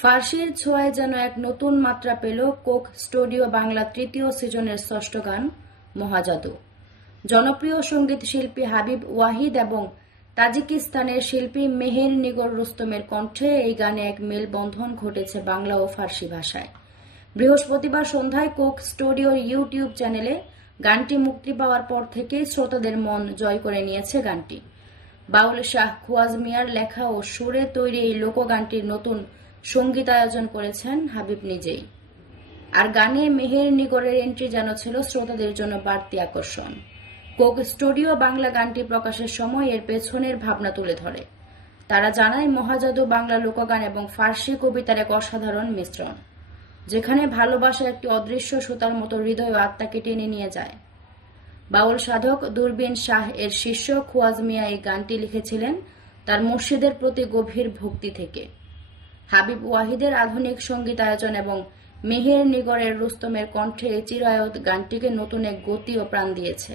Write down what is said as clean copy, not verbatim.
ফার্সির ছোঁয়ায় যেন এক নতুন মাত্রা পেল কোক স্টুডিও বাংলা তৃতীয় সিজনের ষষ্ঠ গান মহাজাদু। জনপ্রিয় সঙ্গীত শিল্পী হাবিব ওয়াহিদ এবং তাজিকিস্তানের শিল্পী মেহের নিগর রুস্তমের কণ্ঠে এই গানে এক মেলবন্ধন ঘটেছে বাংলা ও ফার্সি ভাষায়। বৃহস্পতিবার সন্ধ্যায় কোক স্টুডিওর ইউটিউব চ্যানেলে গানটি মুক্তি পাওয়ার পর থেকেই শ্রোতাদের মন জয় করে নিয়েছে গানটি। বাউল শাহ খুয়াজ মিয়ার লেখা ও সুরে তৈরি এই লোকগানটির নতুন সঙ্গীতায়োজন করেছেন হাবিব নিজেই। আর গানে মেহের নিগরের এন্ট্রি যেন ছিল শ্রোতাদের জন্য বাড়তি আকর্ষণ। কোক স্টুডিও বাংলা গানটি প্রকাশের সময় এর পেছনের ভাবনা তুলে ধরে। তারা জানায়, মহাজাদু বাংলা লোকগান এবং ফার্সি কবিতার এক অসাধারণ মিশ্রণ, যেখানে ভালোবাসা একটি অদৃশ্য সুতার মতো হৃদয় ও আত্মাকে টেনে নিয়ে যায়। বাউল সাধক দূরবীন শাহ এর শিষ্য খুয়াজ মিয়া এই গানটি লিখেছিলেন তার মুর্শিদের প্রতি গভীর ভক্তি থেকে। হাবিব ওয়াহিদের আধুনিক সঙ্গীতায়োজন এবং মেহের নিগরের রুস্তমের কণ্ঠে এই চিরায়ত গানটিকে নতুন এক গতি ও প্রাণ দিয়েছে।